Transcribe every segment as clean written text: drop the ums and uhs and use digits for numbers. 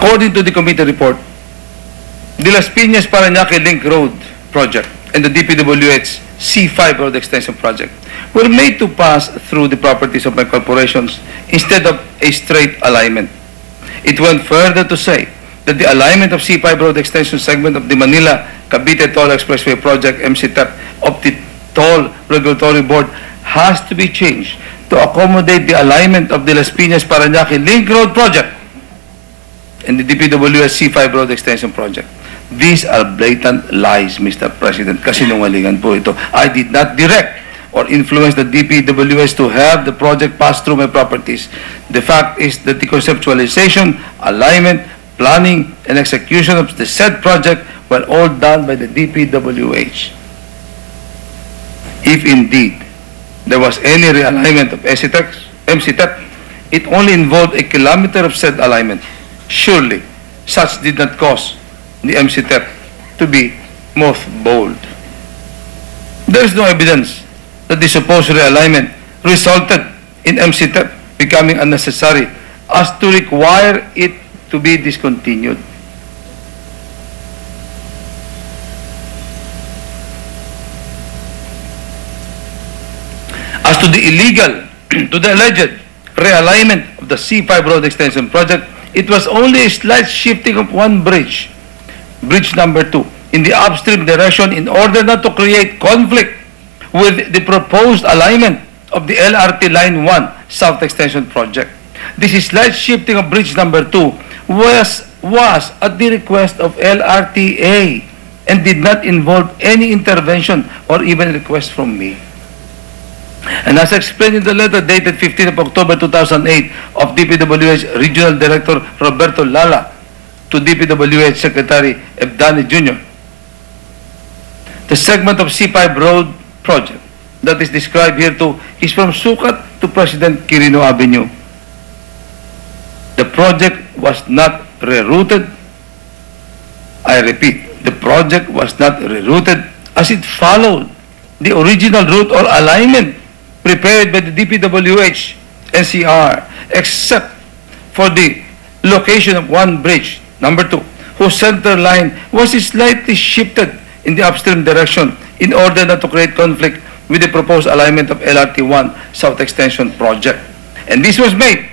According to the committee report, the Las Piñas Parañaque Link Road project and the DPWH C5 road extension project were made to pass through the properties of my corporations instead of a straight alignment. It went further to say that the alignment of C5 road extension segment of the Manila-Cavite Toll Expressway project MCTEP of the Toll Regulatory Board has to be changed to accommodate the alignment of the Las Piñas Parañaque Link Road project and the DPWH C5 road extension project. These are blatant lies, Mr. President. Kasinungalingan po ito. I did not direct or influence the DPWH to have the project pass through my properties. The fact is that the conceptualization, alignment, planning, and execution of the said project were all done by the DPWH. If indeed there was any realignment of MCTEP, it only involved a kilometer of said alignment. Surely, such did not cause the MCTEP to be mothballed. There is no evidence that the supposed realignment resulted in MCTEP becoming unnecessary as to require it to be discontinued. As to the alleged realignment of the C5 road extension project, it was only a slight shifting of one bridge number 2, in the upstream direction in order not to create conflict with the proposed alignment of the LRT Line 1 South Extension project. This slight shifting of bridge number 2 was at the request of LRTA and did not involve any intervention or even request from me. And as explained in the letter dated 15th of October 2008 of DPWH Regional Director Roberto Lala to DPWH Secretary Ebdani Jr., the segment of C5 road project that is described here too is from Sucat to President Quirino Avenue. The project was not rerouted. I repeat, the project was not rerouted as it followed the original route or alignment prepared by the DPWH NCR, except for the location of one bridge, number 2, whose center line was slightly shifted in the upstream direction in order not to create conflict with the proposed alignment of LRT1 South Extension project. And this was made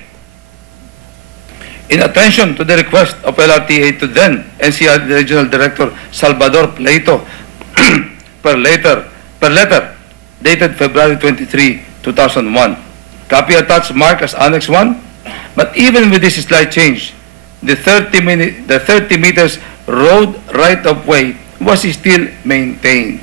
in attention to the request of LRTA to then NCR Regional Director Salvador Pleito per letter dated February 23, 2001. Copy attached marked as Annex 1. But even with this slight change, the 30 meters road right-of-way was still maintained.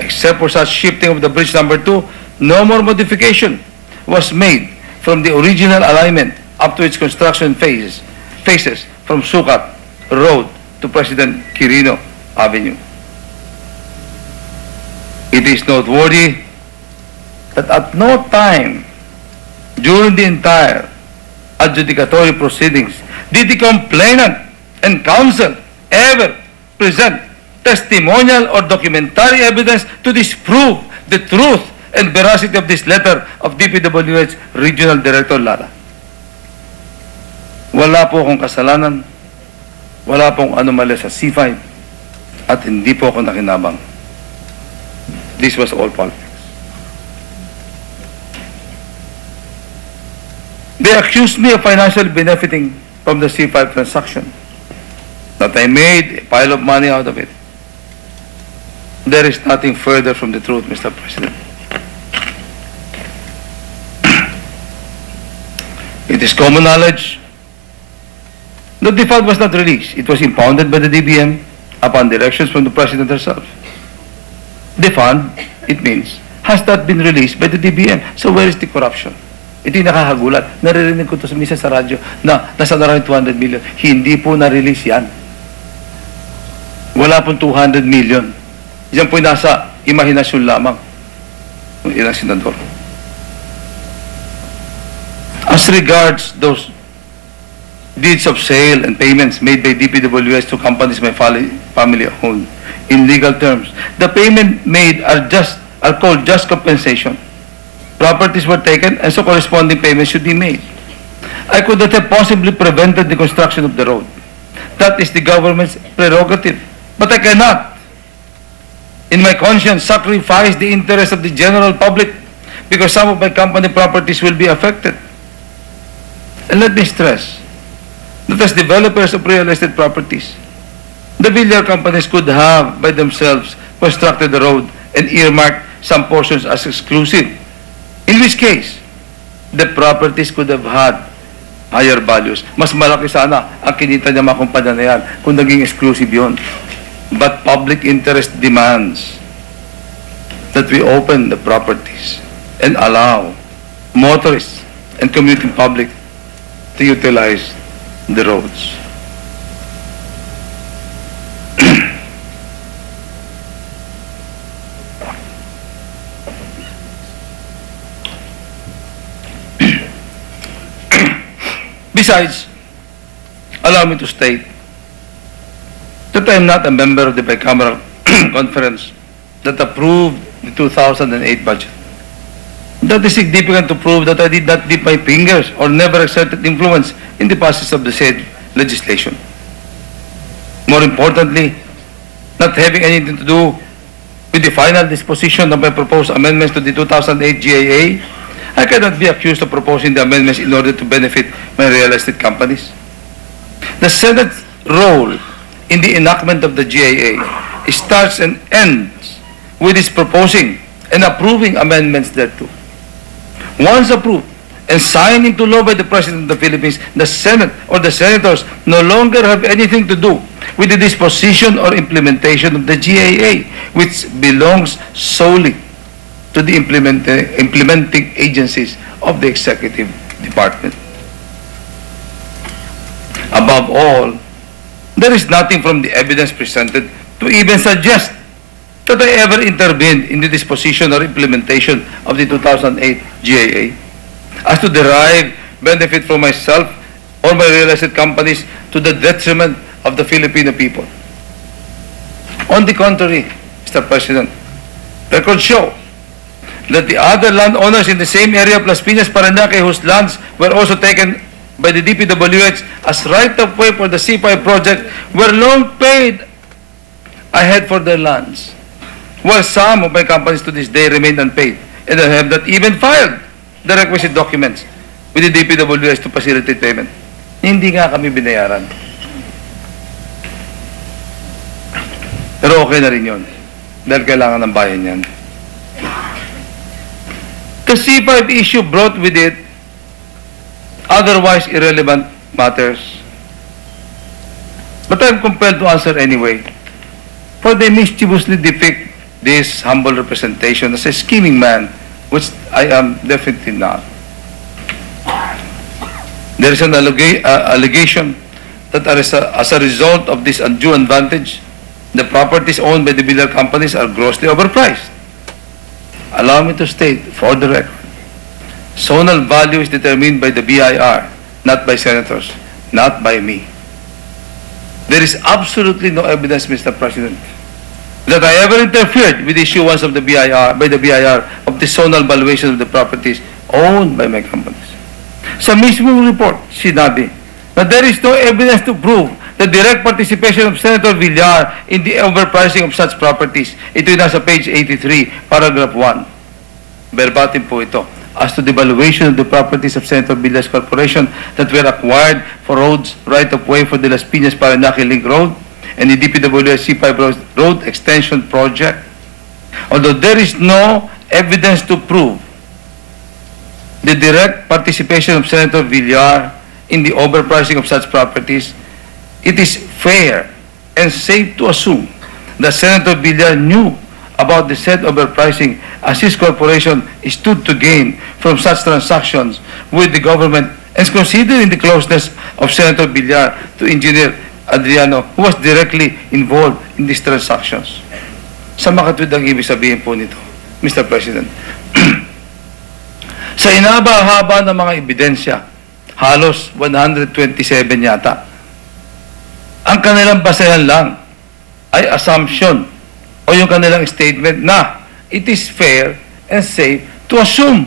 Except for such shifting of the bridge number 2, no more modification was made from the original alignment up to its construction phases from Sucat Road to President Quirino Avenue. It is noteworthy that at no time during the entire adjudicatory proceedings did the complainant and counsel ever present testimonial or documentary evidence to disprove the truth and veracity of this letter of DPWH Regional Director Lara. Wala po akong kasalanan, wala pong anomalya sa C5, at hindi po ako nakinabang. This was all politics. They accused me of financially benefiting from the C5 transaction, that I made a pile of money out of it. There is nothing further from the truth, Mr. President. It is common knowledge that the fund was not released. It was impounded by the DBM upon directions from the President herself. The fund, it means, has not been released by the DBM. So where is the corruption? Ito yung nakakagulat. Naririnig ko ito minsan sa radyo na nasa na rin 200 million. Hindi po na-release yan. Wala pong 200 million. Yan po nasa imahinasyon lamang ng ilang senador. As regards those deeds of sale and payments made by DPWH to companies my family owned, in legal terms, the payment made are called just compensation. Properties were taken and so corresponding payments should be made. I could not have possibly prevented the construction of the road. That is the government's prerogative. But I cannot, in my conscience, sacrifice the interest of the general public because some of my company properties will be affected. And let me stress that as developers of real estate properties, the Villar companies could have by themselves constructed the road and earmarked some portions as exclusive, in which case the properties could have had higher values. Mas malaki sana ang kinita niya mga kumpanya na yan kung naging exclusive yun. But public interest demands that we open the properties and allow motorists and commuting public to utilize the roads. Besides, allow me to state that I am not a member of the bicameral conference that approved the 2008 budget. That is significant to prove that I did not dip my fingers or never exerted influence in the passage of the said legislation. More importantly, not having anything to do with the final disposition of my proposed amendments to the 2008 GAA, I cannot be accused of proposing the amendments in order to benefit my real estate companies. The Senate's role in the enactment of the GAA starts and ends with its proposing and approving amendments thereto. Once approved and signed into law by the President of the Philippines, the Senate or the Senators no longer have anything to do with the disposition or implementation of the GAA, which belongs solely to the implementing agencies of the Executive Department. Above all, there is nothing from the evidence presented to even suggest that I ever intervened in the disposition or implementation of the 2008 GAA as to derive benefit for myself or my real estate companies to the detriment of the Filipino people. On the contrary, Mr. President, records show that the other landowners in the same area of Las Piñas, Parañaque, whose lands were also taken by the DPWH as right-of-way for the C5 project, were long paid ahead for their lands, while some of my companies to this day remain unpaid and I have not even filed the requisite documents with the DPWH to facilitate payment. Hindi nga kami binayaran. Pero okay na rin yun dahil kailangan ng bayan yan. The C5 issue brought with it otherwise irrelevant matters. But I'm compelled to answer anyway, for they mischievously depict this humble representation as a scheming man, which I am definitely not. There is an allegation that as a result of this undue advantage, the properties owned by the Villar companies are grossly overpriced. Allow me to state, for the record, zonal value is determined by the BIR, not by senators, not by me. There is absolutely no evidence, Mr. President, that I ever interfered with the issuance of the BIR, by the BIR, of the zonal valuation of the properties owned by my companies. Sa mismong report, sinabi that there is no evidence to prove the direct participation of Senator Villar in the overpricing of such properties. Ito yung nasa page 83, paragraph 1. Verbatim po ito. As to the valuation of the properties of Senator Villar's corporation that were acquired for roads right-of-way for the Las Piñas Parañaque Link Road and the DPWH C5 Road Extension Project, although there is no evidence to prove the direct participation of Senator Villar in the overpricing of such properties, it is fair and safe to assume that Senator Villar knew about the said overpricing as his corporation stood to gain from such transactions with the government, and considering the closeness of Senator Villar to Engineer Adriano, who was directly involved in these transactions. Sa makatwid ang ibig sabihin po nito, Mr. President. Sa inaba-haba ng mga ebidensya, halos 127 yata, ang kanilang basehan lang ay assumption o yung kanilang statement na it is fair and safe to assume